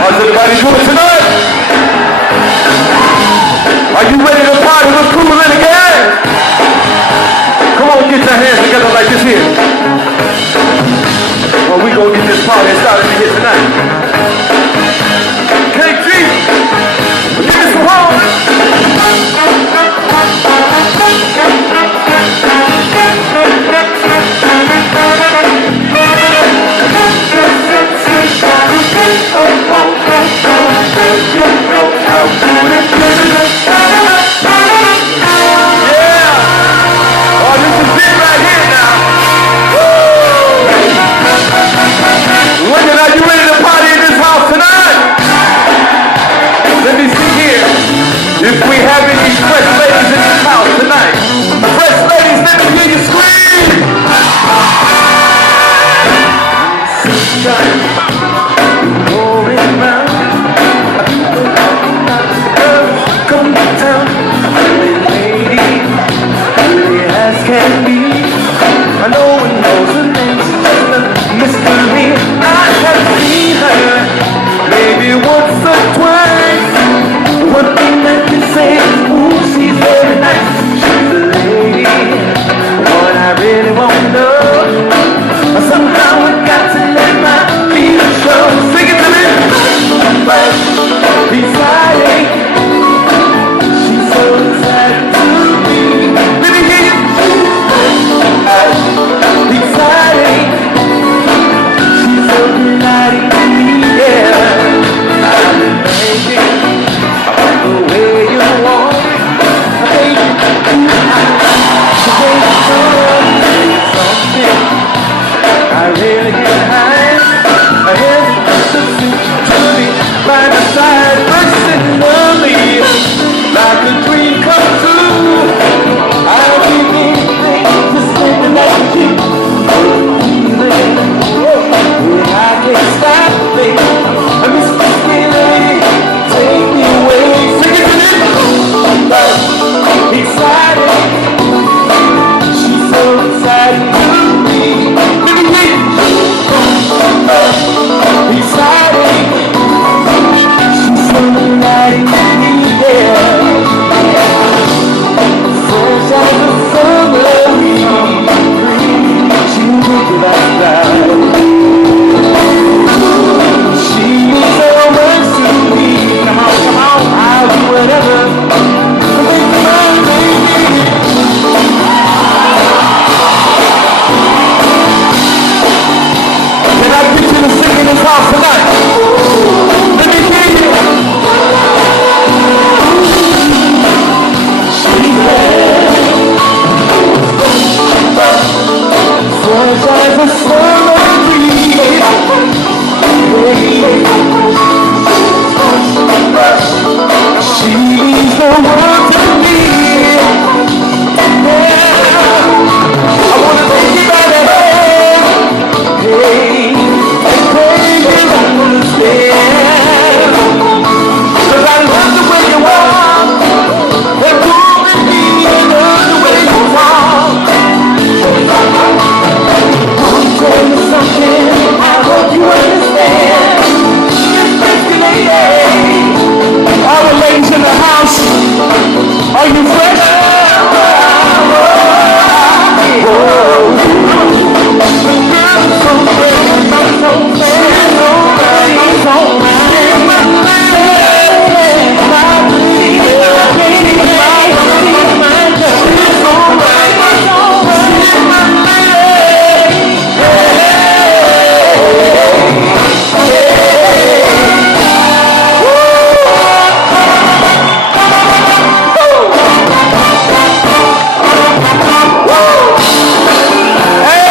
How's everybody doing tonight? Are you ready to party with Cool Renegade? Come on, get your hands together like this here. Well, we gonna get this party started here tonight. KG, give me some home. If we have any fresh ladies in this house tonight, fresh ladies, let me hear you scream. Sunshine, going round. Come down, pretty lady, pretty as can be. I know one knows her name, she's just a mystery. I have seen her maybe once or twice. One thing that you say, ooh, she's very nice. She's a lady, what I really want to know. Somehow I got to let my feet show. Sing it to me. Exciting, she's so exciting to me. Let me hear you. Exciting, she's so delighting to me, yeah. I've been thinking the way you walk, baby, the way you something I really can't hide. I have to see to me by the side, personally, like a dream come true. I'll be anything to spend the night with you. Feeling when I can't stop, baby. I miss this feeling. Take me away. Exciting, she's so exciting to me.